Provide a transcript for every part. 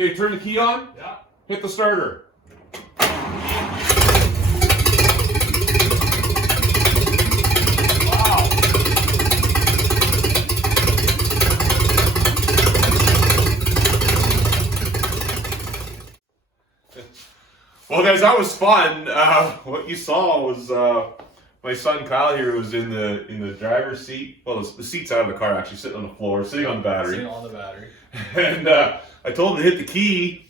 Okay, turn the key on. Yeah. Hit the starter. Wow. Well, guys, that was fun. What you saw was my son Kyle here was in the driver's seat. Well, the seat's out of the car, actually, sitting on the floor, sitting on the battery. Sitting on the battery. And I told him to hit the key,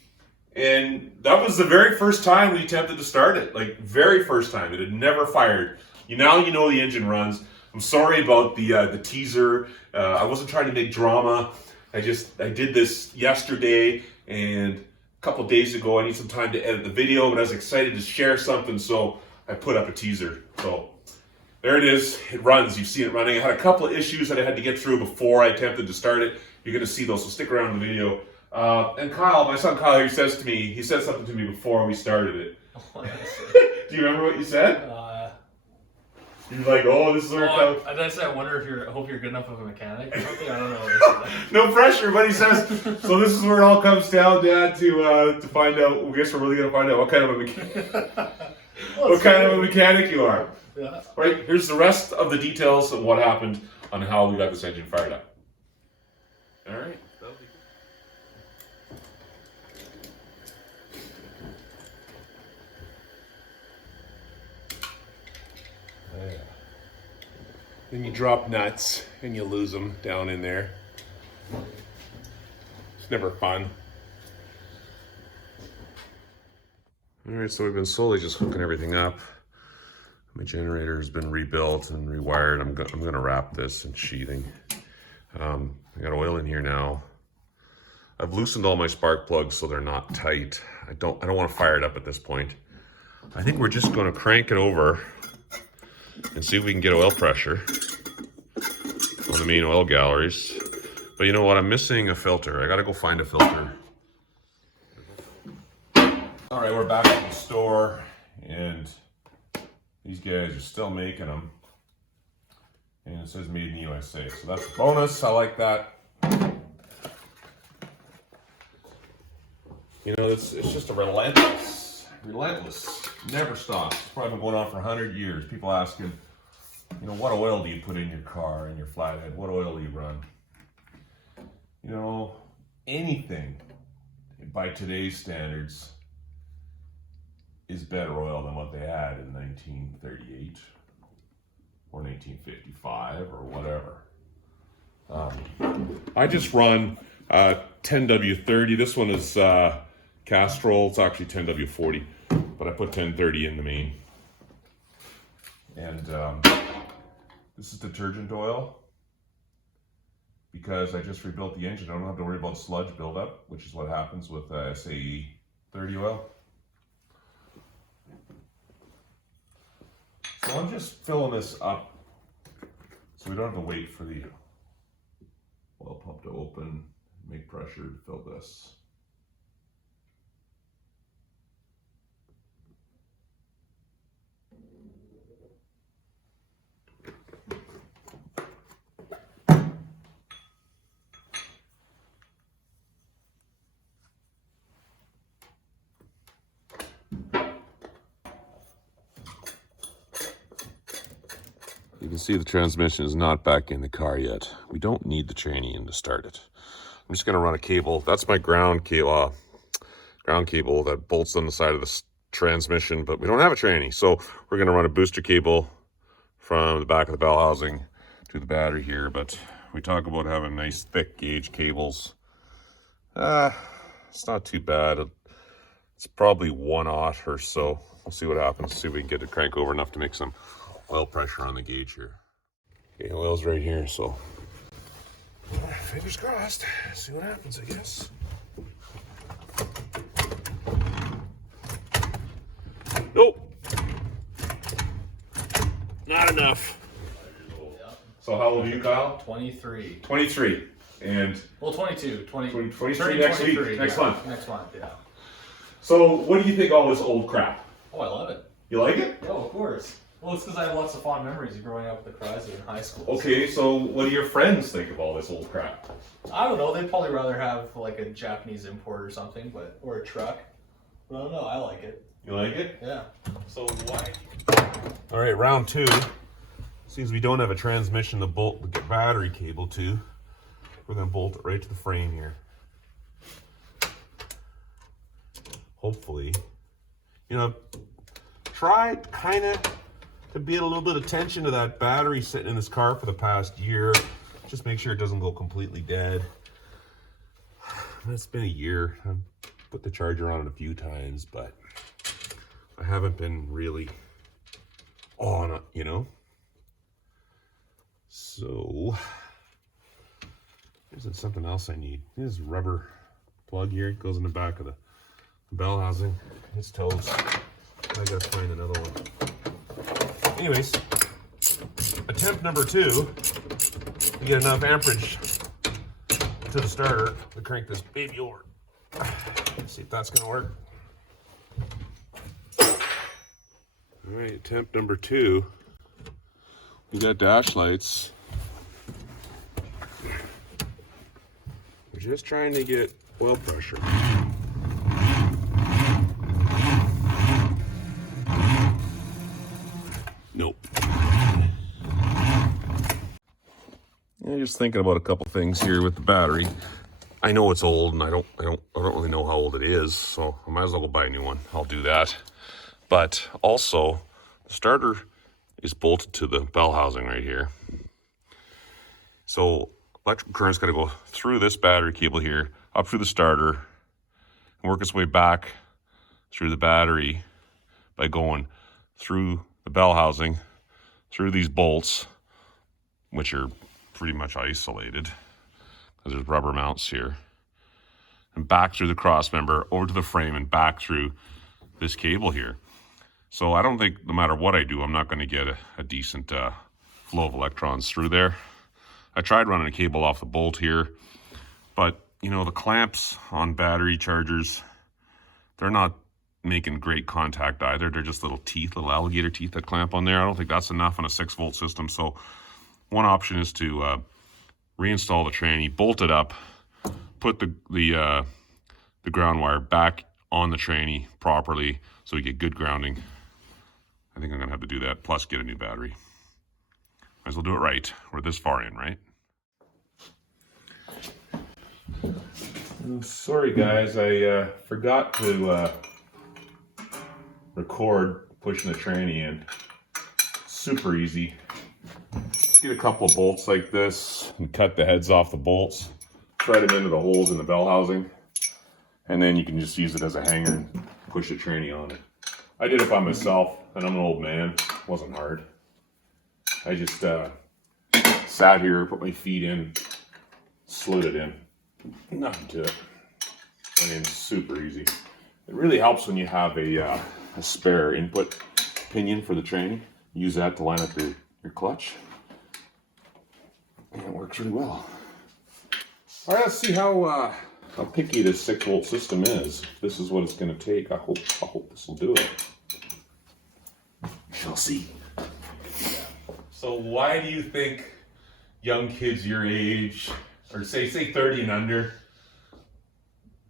and that was the very first time we attempted to start it. Like, very first time. It had never fired. Now you know the engine runs. I'm sorry about the teaser. I wasn't trying to make drama. I did this yesterday, and a couple days ago I need some time to edit the video, but I was excited to share something, so I put up a teaser. So there it is. It runs. You've seen it running. I had a couple of issues that I had to get through before I attempted to start it. You're going to see those, so stick around in the video. And Kyle, my son Kyle, he said something to me before we started it. Do you remember what you said? You're like, oh, this is where I said, I hope you're good enough of a mechanic or something. I don't know. No pressure, but he says, so this is where it all comes down, Dad, to find out. I guess we're really going to find out what kind of a mechanic you are. Yeah. All right, here's the rest of the details of what happened on how we got this engine fired up. All right. Then you drop nuts and you lose them down in there. It's never fun. All right, so we've been slowly just hooking everything up. My generator has been rebuilt and rewired. I'm gonna wrap this in sheathing. I got oil in here now. I've loosened all my spark plugs so they're not tight. I don't want to fire it up at this point. I think we're just going to crank it over and see if we can get oil pressure on the main oil galleries. But you know what? I'm missing a filter. I got to go find a filter. All right, we're back at the store, and these guys are still making them. And it says made in the USA, so that's a bonus. I like that. You know, it's just a relentless, never stops. It's probably been going on for 100 years. People asking, you know, what oil do you put in your car, in your Flathead? What oil do you run? You know, anything by today's standards is better oil than what they had in 1938 or 1955 or whatever. I just run 10W30. This one is Castrol. It's actually 10W40, but I put 1030 in the main. And this is detergent oil because I just rebuilt the engine. I don't have to worry about sludge buildup, which is what happens with SAE 30 oil. So I'm just filling this up so we don't have to wait for the oil pump to open, make pressure to fill this. You can see the transmission is not back in the car yet. We don't need the tranny in to start it. I'm just going to run a cable. That's my ground cable that bolts on the side of the transmission, but we don't have a tranny. So we're going to run a booster cable from the back of the bell housing to the battery here. But we talk about having nice thick gauge cables. It's not too bad. It's probably 1/0 or so. We'll see what happens. See if we can get the crank over enough to make some oil pressure on the gauge here. Okay, oil's right here, so fingers crossed. See what happens, I guess. Nope. Not enough. So how old are you, Kyle? 23. 23. And well, 22. 23 next week. Next month. Next month, yeah. So what do you think of all this old crap? Oh, I love it. You like it? Oh, of course. Well, it's because I have lots of fond memories of growing up with the Chrysler in high school. Okay, so what do your friends think of all this old crap? I don't know. They'd probably rather have like a Japanese import or something, or a truck. But I don't know. I like it. You like it? Yeah. So why? All right, round 2. Seems we don't have a transmission to bolt the battery cable to. We're gonna bolt it right to the frame here. Hopefully, you know, tried kind of to be a little bit of attention to that battery sitting in this car for the past year. Just make sure it doesn't go completely dead. It's been a year. I've put the charger on it a few times, but I haven't been really on it, you know. So there's something else I need. This rubber plug here. It goes in the back of the bell housing. It's toast. I gotta find another one. Anyways, attempt number 2 to get enough amperage to the starter to crank this baby over. Let's see if that's gonna work. All right, attempt number 2. We got dash lights. We're just trying to get oil pressure. Nope. Yeah, just thinking about a couple things here with the battery. I know it's old, and I don't really know how old it is, so I might as well go buy a new one. I'll do that. But also, the starter is bolted to the bell housing right here. So electrical current's got to go through this battery cable here, up through the starter, and work its way back through the battery by going through the bell housing, through these bolts, which are pretty much isolated because there's rubber mounts here, and back through the cross member, over to the frame, and back through this cable here. So I don't think, no matter what I do, I'm not going to get a decent flow of electrons through there. I tried running a cable off the bolt here, but you know, the clamps on battery chargers, they're not making great contact either. They're just little teeth, little alligator teeth that clamp on there. I don't think that's enough on a 6-volt system. So one option is to reinstall the tranny, bolt it up, put the ground wire back on the tranny properly so we get good grounding. I think I'm gonna have to do that, plus get a new battery. Might as well do it right. We're this far in, right? Sorry guys, I forgot to record pushing the tranny in. Super easy. Just get a couple of bolts like this and cut the heads off the bolts. Thread them into the holes in the bell housing. And then you can just use it as a hanger and push the tranny on it. I did it by myself, and I'm an old man. It wasn't hard. I just sat here, put my feet in, slid it in. Nothing to it. Went in super easy. It really helps when you have a spare input pinion for the tranny. Use that to line up your clutch. And it works really well. All right, let's see how picky this 6-volt system is. This is what it's going to take. I hope this will do it. We shall see. So why do you think young kids your age, or say 30 and under,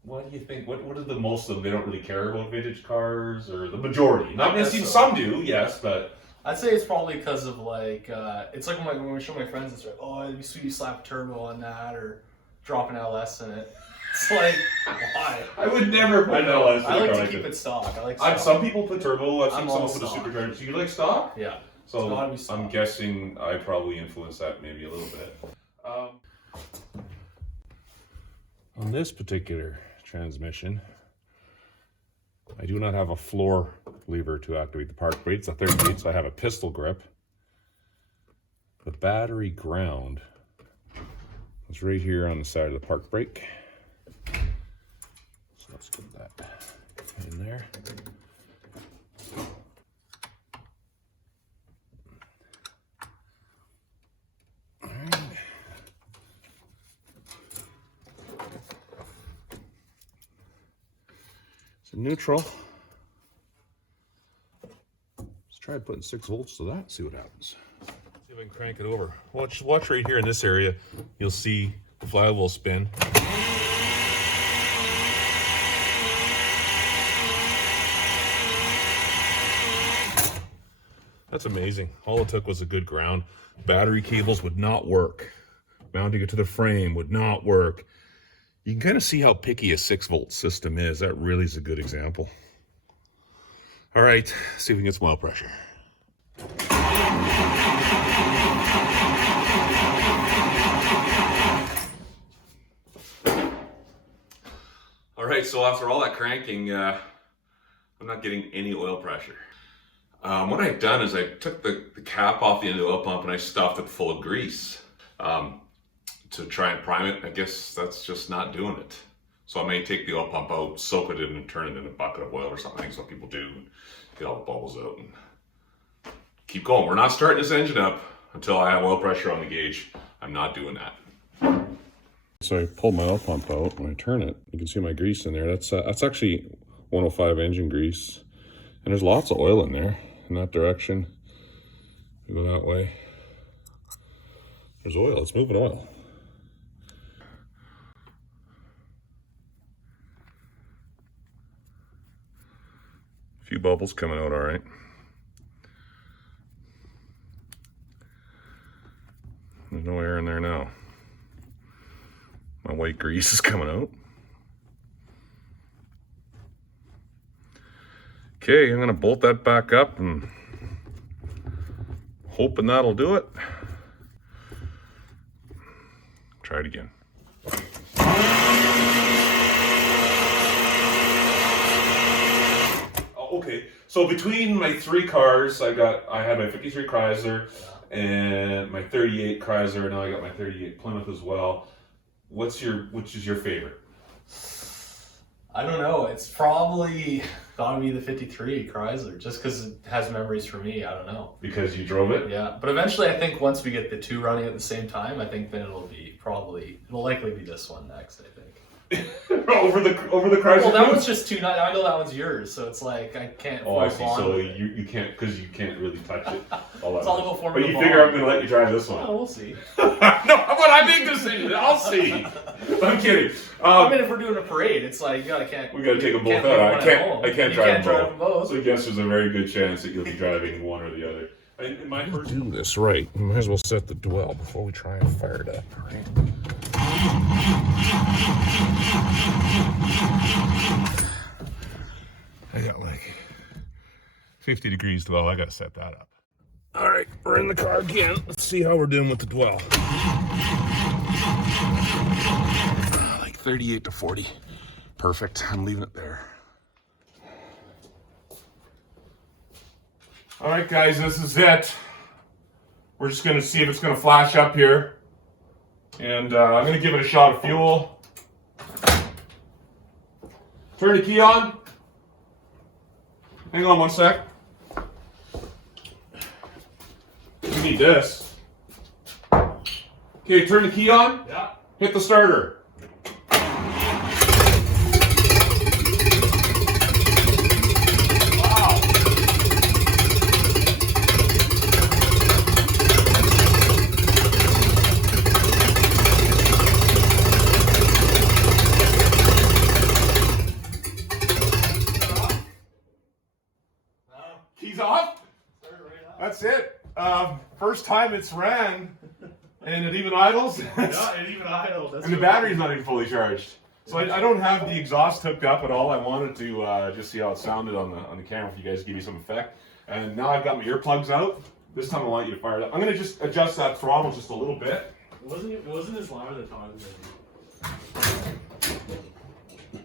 why do you think, what are the most of them? They don't really care about vintage cars, or the majority? Not necessarily, some do, yes, but I'd say it's probably because of like, it's like when we show my friends, it's like, oh, it'd be sweet you slap a turbo on that, or drop an LS in it. It's like, why? I would never put an LS in a car. I like to keep it stock. I like stock. Some people put turbo. I've seen someone put a stock. supercharger. So you like stock? Yeah. So I'm guessing I probably influenced that maybe a little bit. On this particular transmission, I do not have a floor lever to activate the park brake. It's a 38, so I have a pistol grip. The battery ground is right here on the side of the park brake. So let's get that in there. All right. So neutral. Let's try putting 6 volts to that, see what happens. See if I can crank it over. Watch right here in this area. You'll see the flywheel spin. That's amazing. All it took was a good ground. Battery cables would not work. Mounting it to the frame would not work. You can kind of see how picky a 6-volt system is. That really is a good example. All right, see if we can get some oil pressure. All right, so after all that cranking, I'm not getting any oil pressure. What I've done is I took the cap off the end of the oil pump and I stuffed it full of grease to try and prime it. I guess that's just not doing it. So I may take the oil pump out, soak it in, and turn it in a bucket of oil or something. That's what people do. Get all the bubbles out and keep going. We're not starting this engine up until I have oil pressure on the gauge. I'm not doing that. So I pulled my oil pump out. When I turn it, you can see my grease in there. That's actually 105 engine grease. And there's lots of oil in there in that direction. You go that way. There's oil. It's moving oil. A few bubbles coming out all right. There's no air in there now. My white grease is coming out. Okay, I'm going to bolt that back up and hoping that'll do it. Try it again. Okay, so between my 3 cars, I had my 53 Chrysler and my 38 Chrysler, and now I got my 38 Plymouth as well. Which is your favorite? I don't know. It's probably gotta be the 53 Chrysler, just because it has memories for me. I don't know. Because you drove it? Yeah, but eventually I think once we get the 2 running at the same time, I think then it'll likely be this one next, I think. over the Chrysler? Well, that one's just too nice. I know that one's yours, so it's like I can't. Oh, I see. So you can't, because you can't really touch it. It's all about forming. But you figure I'm going to let you drive this one. Oh, we'll see. No, but I make decisions. I'll see. I'm kidding. I mean, if we're doing a parade, it's like we gotta take them both out. I can't drive them both. So I guess there's a very good chance that you'll be driving one or the other. Do this right. We might as well set the dwell before we try and fire it up. Right? I got like 50 degrees dwell. I gotta set that up. All right, we're in the car again. Let's see how we're doing with the dwell. Like 38 to 40. Perfect. I'm leaving it there. All right, guys, this is it. We're just gonna see if it's gonna flash up here. And I'm gonna give it a shot of fuel. Turn the key on. Hang on one sec. We need this. Okay, turn the key on. Yeah. Hit the starter. Keys off? That's it. First time it's ran, and it even idles. Yeah, it even idles. And the battery's not even fully charged. So I don't have the exhaust hooked up at all. I wanted to just see how it sounded on the camera for you guys to give you some effect. And now I've got my earplugs out. This time I want you to fire it up. I'm going to just adjust that throttle just a little bit. It wasn't as loud as I thought it was.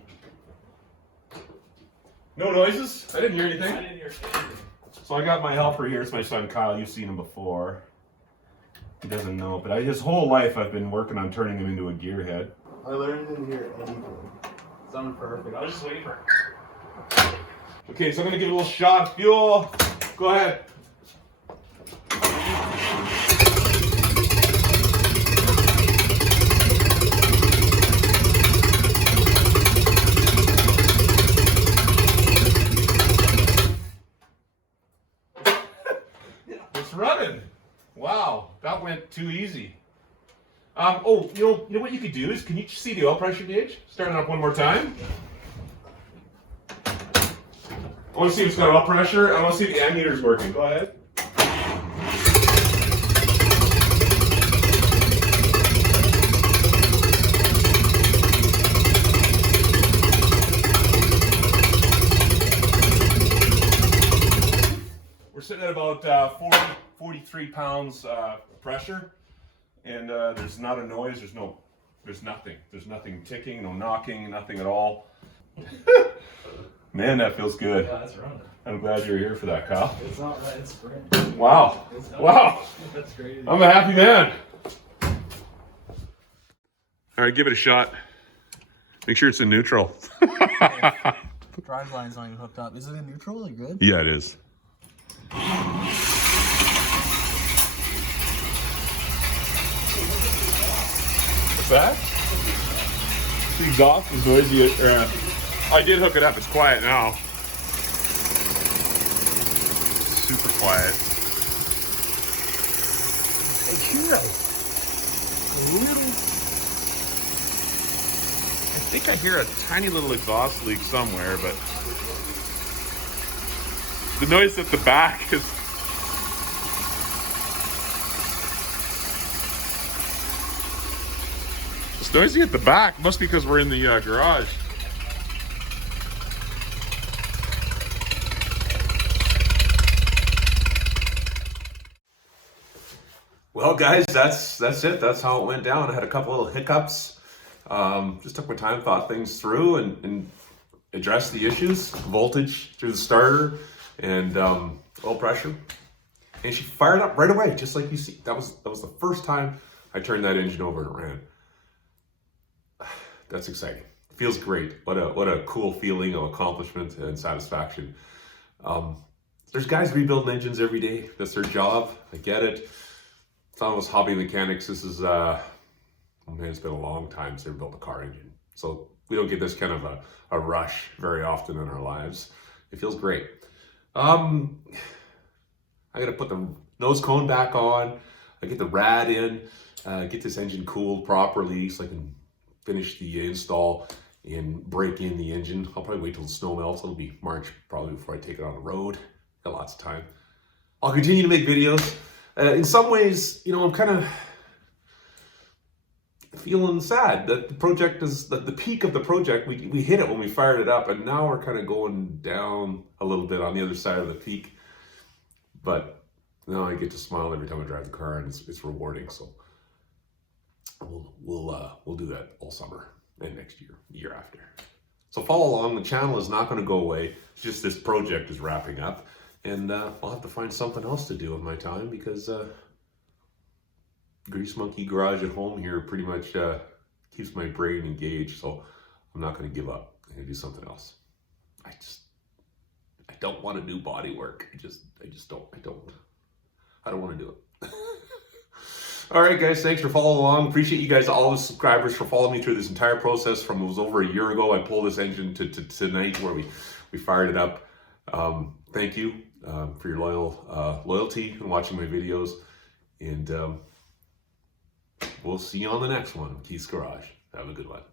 No noises? I didn't hear anything. I didn't hear anything. So I got my helper here. It's my son Kyle. You've seen him before. He doesn't know, but his whole life I've been working on turning him into a gearhead. I literally didn't hear anything. It sounded perfect. I was just waiting for it. Okay, so I'm gonna give it a little shot of fuel. Go ahead. went too easy. Oh, you know what you could do is, can you see the oil pressure gauge? Start it up one more time. I want to see if it's got oil pressure. I want to see if the ammeter's working. Go ahead. We're sitting at about 43 pounds pressure, and there's not a noise. There's nothing ticking, no knocking, nothing at all. Man, that feels good. Yeah, that's running. I'm glad you're here for that, Kyle. It's not right, it's spring. Wow. Wow. That's crazy. I'm a happy man. All right, give it a shot. Make sure it's in neutral. Drive line's not even hooked up. Is it in neutral? Are you good? Yeah, it is. What's that? The exhaust is noisy. I did hook it up. It's quiet now. Super quiet. I hear a little. I think I hear a tiny little exhaust leak somewhere, but the noise at the back is. It's noisy at the back. Must be because we're in the garage. Well, guys, that's it. That's how it went down. I had a couple little hiccups. Just took my time, thought things through, and addressed the issues. Voltage through the starter and oil pressure. And she fired up right away, just like you see. That was the first time I turned that engine over and it ran. That's exciting. Feels great. What a cool feeling of accomplishment and satisfaction. There's guys rebuilding engines every day. That's their job. I get it. Some of us hobby mechanics, this is, oh man, it's been a long time since I built a car engine. So we don't get this kind of a rush very often in our lives. It feels great. I gotta put the nose cone back on. I get the rad in, get this engine cooled properly so I can finish the install and break in the engine. I'll probably wait till the snow melts. It'll be March probably before I take it on the road. Got lots of time. I'll continue to make videos. In some ways, you know, I'm kind of feeling sad that the project is, the peak of the project, we hit it when we fired it up, and now we're kind of going down a little bit on the other side of the peak. But now I get to smile every time I drive the car, and it's rewarding. So we'll do that all summer and next year, the year after. So follow along. The channel is not going to go away. It's just this project is wrapping up. And I'll have to find something else to do in my time because Grease Monkey Garage at home here pretty much keeps my brain engaged. So I'm not going to give up. I'm going to do something else. I don't want to do body work. I don't want to do it. All right, guys, thanks for following along. Appreciate you guys, all the subscribers, for following me through this entire process from it was over a year ago. I pulled this engine to tonight where we fired it up. Thank you for your loyalty and watching my videos. And we'll see you on the next one, Keith's Garage. Have a good one.